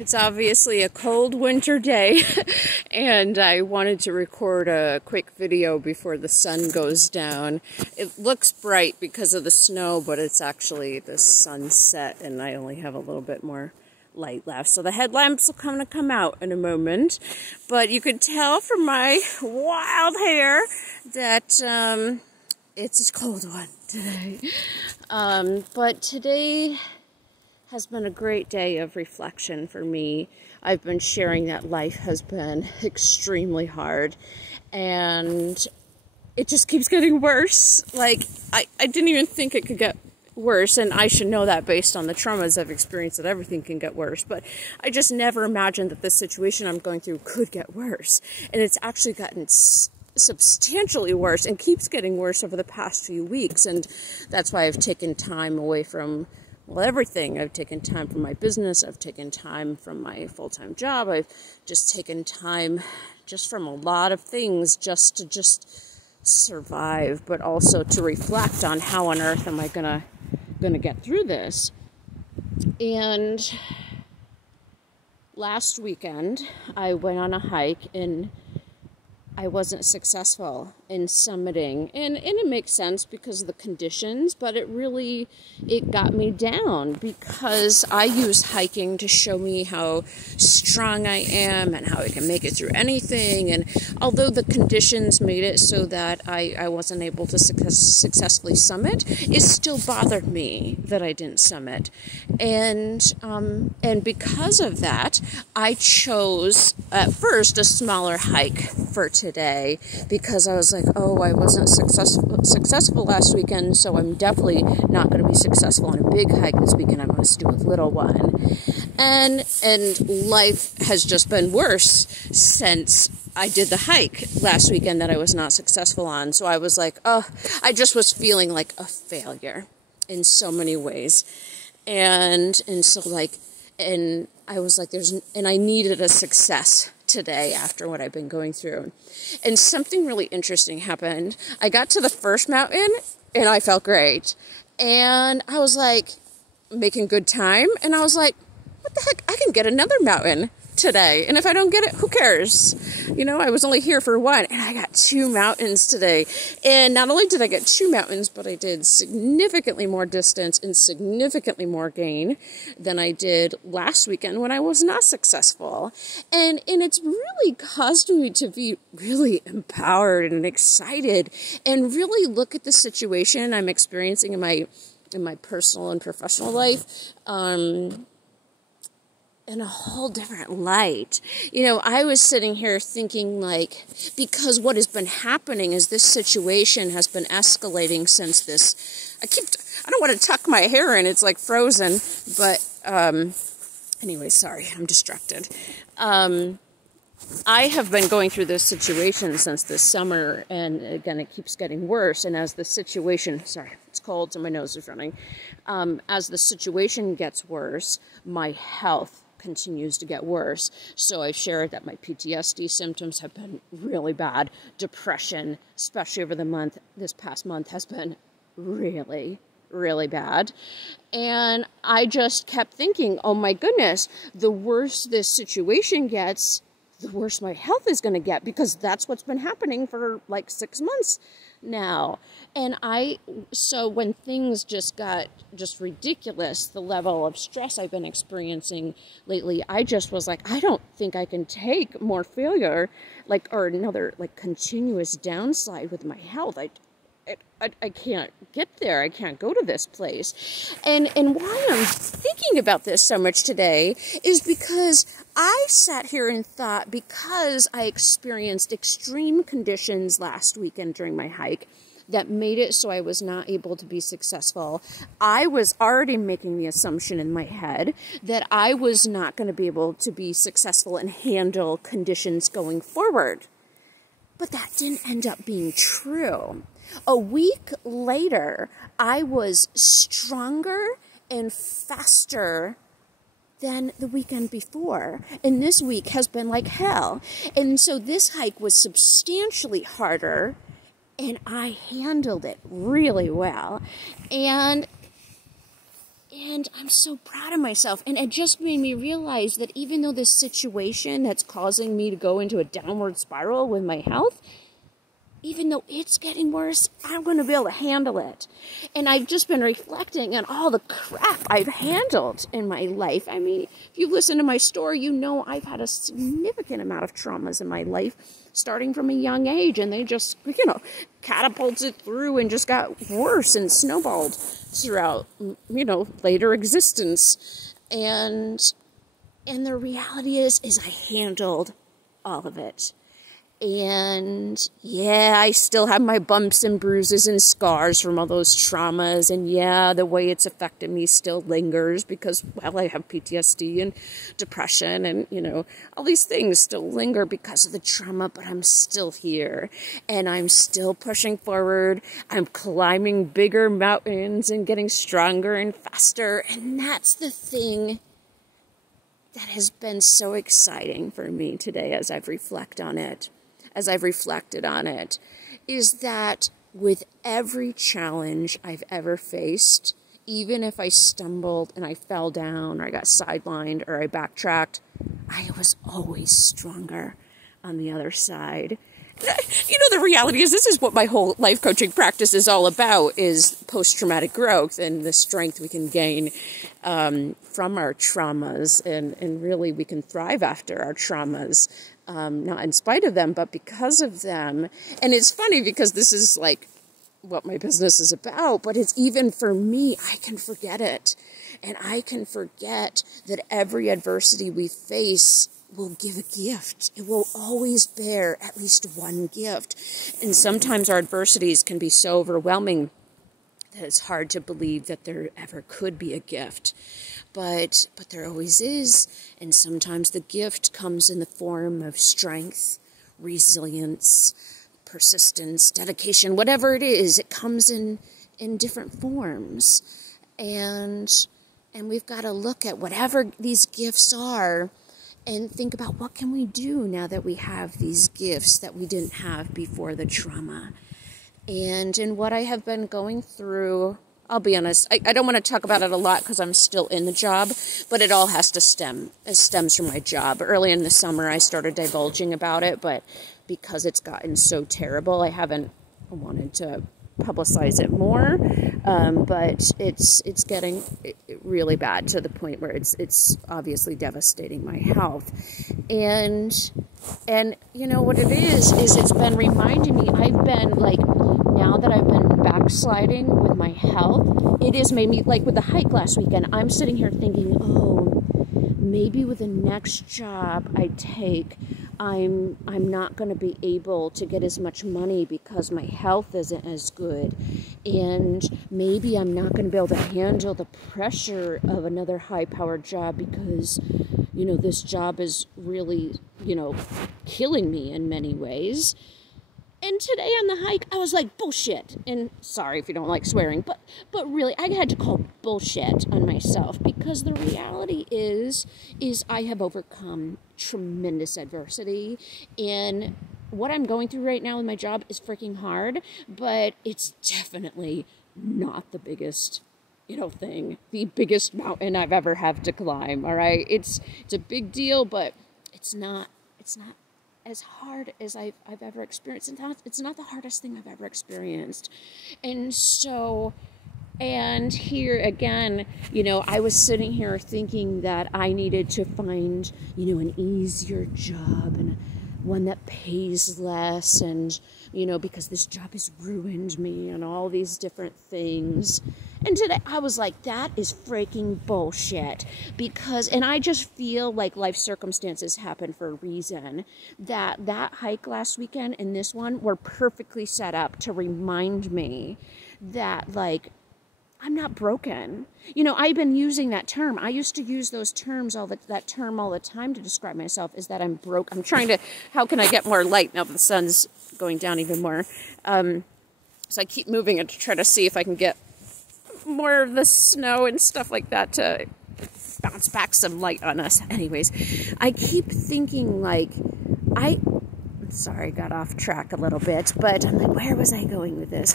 It's obviously a cold winter day, and I wanted to record a quick video before the sun goes down. It looks bright because of the snow, but it's actually the sunset, and I only have a little bit more light left. So the headlamps will come out in a moment, but you could tell from my wild hair that it's a cold one today. But today has been a great day of reflection for me. I've been sharing that life has been extremely hard, and it just keeps getting worse. Like, I didn't even think it could get worse, and I should know that based on the traumas I've experienced, that everything can get worse, but I just never imagined that the situation I'm going through could get worse, and it's actually gotten substantially worse and keeps getting worse over the past few weeks. And that's why I've taken time away from, well, everything. I've taken time from my business, I've taken time from my full-time job, I've just taken time just from a lot of things just to survive, but also to reflect on how on earth am I gonna get through this. And last weekend I went on a hike and I wasn't successful in summiting, and it makes sense because of the conditions, but it got me down because I use hiking to show me how strong I am and how I can make it through anything. And although the conditions made it so that I wasn't able to successfully summit, it still bothered me that I didn't summit. And because of that, I chose at first a smaller hike for today, because I was like, oh, I wasn't successful last weekend, so I'm definitely not going to be successful on a big hike this weekend. I must do a little one. And life has just been worse since I did the hike last weekend that I was not successful on. So I was like, oh, I just was feeling like a failure in so many ways. And I was like, and I needed a success today after what I've been going through. And something really interesting happened. I got to the first mountain and I felt great. And I was like making good time. And I was like, what the heck? I can get another mountain today. And if I don't get it, who cares? You know, I was only here for one, and I got 2 mountains today. And not only did I get 2 mountains, but I did significantly more distance and significantly more gain than I did last weekend when I was not successful. And it's really caused me to be really empowered and excited and really look at the situation I'm experiencing in my personal and professional life in a whole different light. You know, I was sitting here thinking, like, because what has been happening is this situation has been escalating since this, I don't want to tuck my hair in, it's like frozen, but, anyway, sorry, I'm distracted. I have been going through this situation since this summer, and again, it keeps getting worse, and as the situation, sorry, it's cold, so my nose is running, as the situation gets worse, my health continues to get worse. So I've shared that my PTSD symptoms have been really bad. Depression, especially over this past month, has been really, really bad. And I just kept thinking, oh my goodness, the worse this situation gets, the worse my health is going to get, because that's what's been happening for like 6 months now. And so when things just got ridiculous, the level of stress I've been experiencing lately, I just was like, I don't think I can take more failure, or another continuous downside with my health. I can't get there. I can't go to this place. And why I'm thinking about this so much today is because I sat here and thought, because I experienced extreme conditions last weekend during my hike that made it so I was not able to be successful, I was already making the assumption in my head that I was not going to be able to be successful and handle conditions going forward. But that didn't end up being true. A week later, I was stronger and faster than the weekend before. And this week has been like hell. And so this hike was substantially harder, and I handled it really well. And And I'm so proud of myself. And it just made me realize that even though this situation that's causing me to go into a downward spiral with my health, even though it's getting worse, I'm going to be able to handle it. And I've just been reflecting on all the crap I've handled in my life. I mean, if you listen to my story, you know I've had a significant amount of traumas in my life, starting from a young age. And they just, catapulted through and just got worse and snowballed throughout, later existence. And the reality is I handled all of it. And yeah, I still have my bumps and bruises and scars from all those traumas. And yeah, the way it's affected me still lingers because, well, I have PTSD and depression and, all these things still linger because of the trauma, but I'm still here and I'm still pushing forward. I'm climbing bigger mountains and getting stronger and faster. And that's the thing that has been so exciting for me today as I've reflected on it. Is that with every challenge I've ever faced, even if I stumbled and I fell down or I got sidelined or I backtracked, I was always stronger on the other side. The reality is this is what my whole life coaching practice is all about, is post-traumatic growth and the strength we can gain from our traumas. And really we can thrive after our traumas. Not in spite of them, but because of them. And it's funny because this is like what my business is about, but it's even for me, I can forget it. And I can forget that every adversity we face will give a gift. It will always bear at least one gift. And sometimes our adversities can be so overwhelming that it's hard to believe that there ever could be a gift. But there always is. And sometimes the gift comes in the form of strength, resilience, persistence, dedication, whatever it is. It comes in different forms. And we've got to look at whatever these gifts are and think about what can we do now that we have these gifts that we didn't have before the trauma. And in what I have been going through, I'll be honest, I don't want to talk about it a lot because I'm still in the job, but it all has to it stems from my job. Early in the summer, I started divulging about it, but because it's gotten so terrible, I haven't wanted to publicize it more, but it's getting really bad to the point where it's obviously devastating my health. And you know what it is it's been reminding me, I've been now that I've been backsliding with my health, it has made me, with the hike last weekend, I'm sitting here thinking, oh, maybe with the next job I take, I'm not going to be able to get as much money because my health isn't as good. And maybe I'm not going to be able to handle the pressure of another high-powered job because, this job is really, killing me in many ways. And today on the hike, I was like, bullshit. And sorry if you don't like swearing, but really, I had to call bullshit on myself because the reality is I have overcome tremendous adversity. And what I'm going through right now with my job is freaking hard, but it's definitely not the biggest, thing, the biggest mountain I've ever had to climb. All right. It's a big deal, but it's not as hard as I've ever experienced. It's not the hardest thing I've ever experienced. And so, and here again, I was sitting here thinking that I needed to find, an easier job and one that pays less and, because this job has ruined me and all these different things. And today I was like, that is freaking bullshit and I just feel like life circumstances happen for a reason. That hike last weekend and this one were perfectly set up to remind me that I'm not broken. I've been using that term. I used to use those terms that term all the time to describe myself, is that I'm broke. I'm trying to, how can I get more light now that the sun's going down even more? So I keep moving it to try to see if I can get more of the snow and stuff like that to bounce back some light on us. Anyways, I keep thinking sorry, I got off track a little bit, but I'm like, where was I going with this?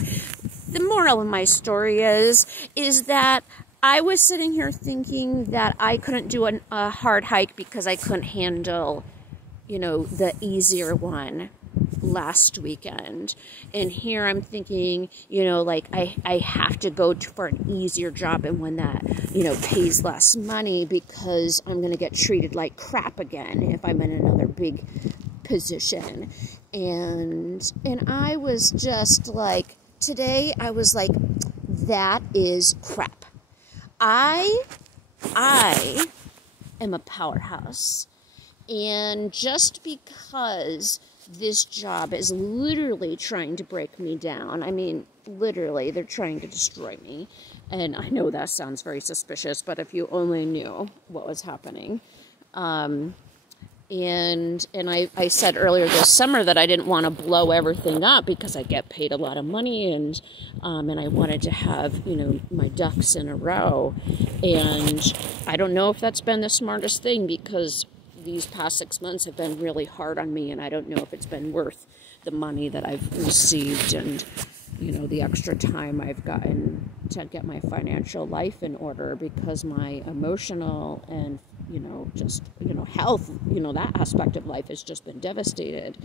The moral of my story is that I was sitting here thinking that I couldn't do a hard hike because I couldn't handle, the easier one last weekend. And here I'm thinking, like I have to go for an easier job and one that, pays less money because I'm going to get treated like crap again if I'm in another big position. And I was just like, today I was like, that is crap. I am a powerhouse. And just because this job is literally trying to break me down, I mean, literally, they're trying to destroy me. And I know that sounds very suspicious, but if you only knew what was happening. And I said earlier this summer that I didn't want to blow everything up because I get paid a lot of money, and I wanted to have, my ducks in a row. And I don't know if that's been the smartest thing, because these past 6 months have been really hard on me, and I don't know if it's been worth the money that I've received and, the extra time I've gotten to get my financial life in order, because my emotional and, health, that aspect of life has just been devastated.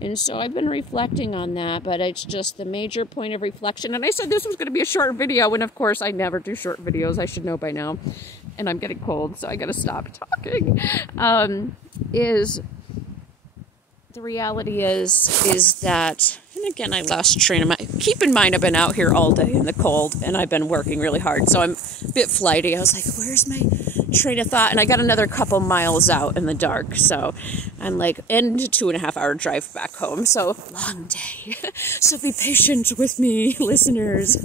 And so I've been reflecting on that, but it's just the major point of reflection. And I said this was going to be a short video, and of course I never do short videos. I should know by now. And I'm getting cold, so I got to stop talking. The reality is that, and again, I lost train of mind. Keep in mind, I've been out here all day in the cold, and I've been working really hard, so I'm a bit flighty. I was like, where's my train of thought? And I got another couple miles out in the dark, so I'm like, and a 2.5-hour drive back home, so long day. So be patient with me, listeners.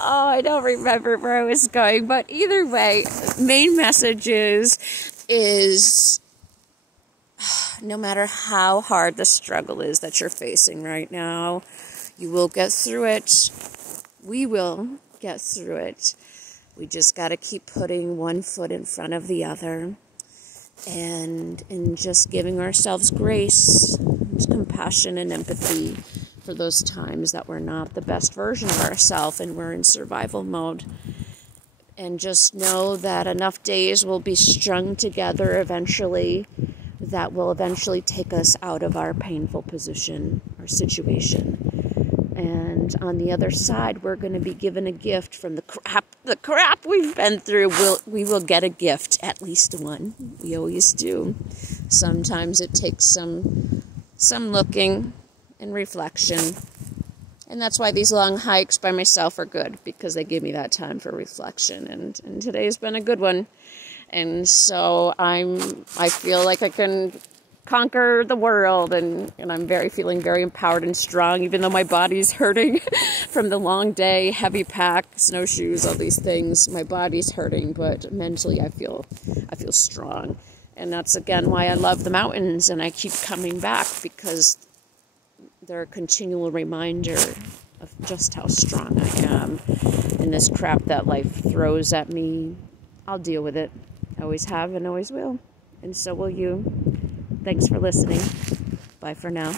Oh, I don't remember where I was going, but either way, main message is no matter how hard the struggle is that you're facing right now, you will get through it. We will get through it. We just got to keep putting one foot in front of the other, and just giving ourselves grace, compassion, and empathy for those times that we're not the best version of ourselves and we're in survival mode. And just know that enough days will be strung together eventually that will eventually take us out of our painful position or situation. And on the other side, we're going to be given a gift from the crap we've been through. We will get a gift, at least one. We always do. Sometimes it takes some looking and reflection. And that's why these long hikes by myself are good, because they give me that time for reflection. And today's been a good one. And so I feel like I can conquer the world, and I'm feeling very empowered and strong, even though my body's hurting from the long day, heavy pack, snowshoes, all these things. My body's hurting, but mentally I feel strong. And that's again why I love the mountains, and I keep coming back, because they're a continual reminder of just how strong I am. And this crap that life throws at me, I'll deal with it. I always have and always will. And so will you. Thanks for listening. Bye for now.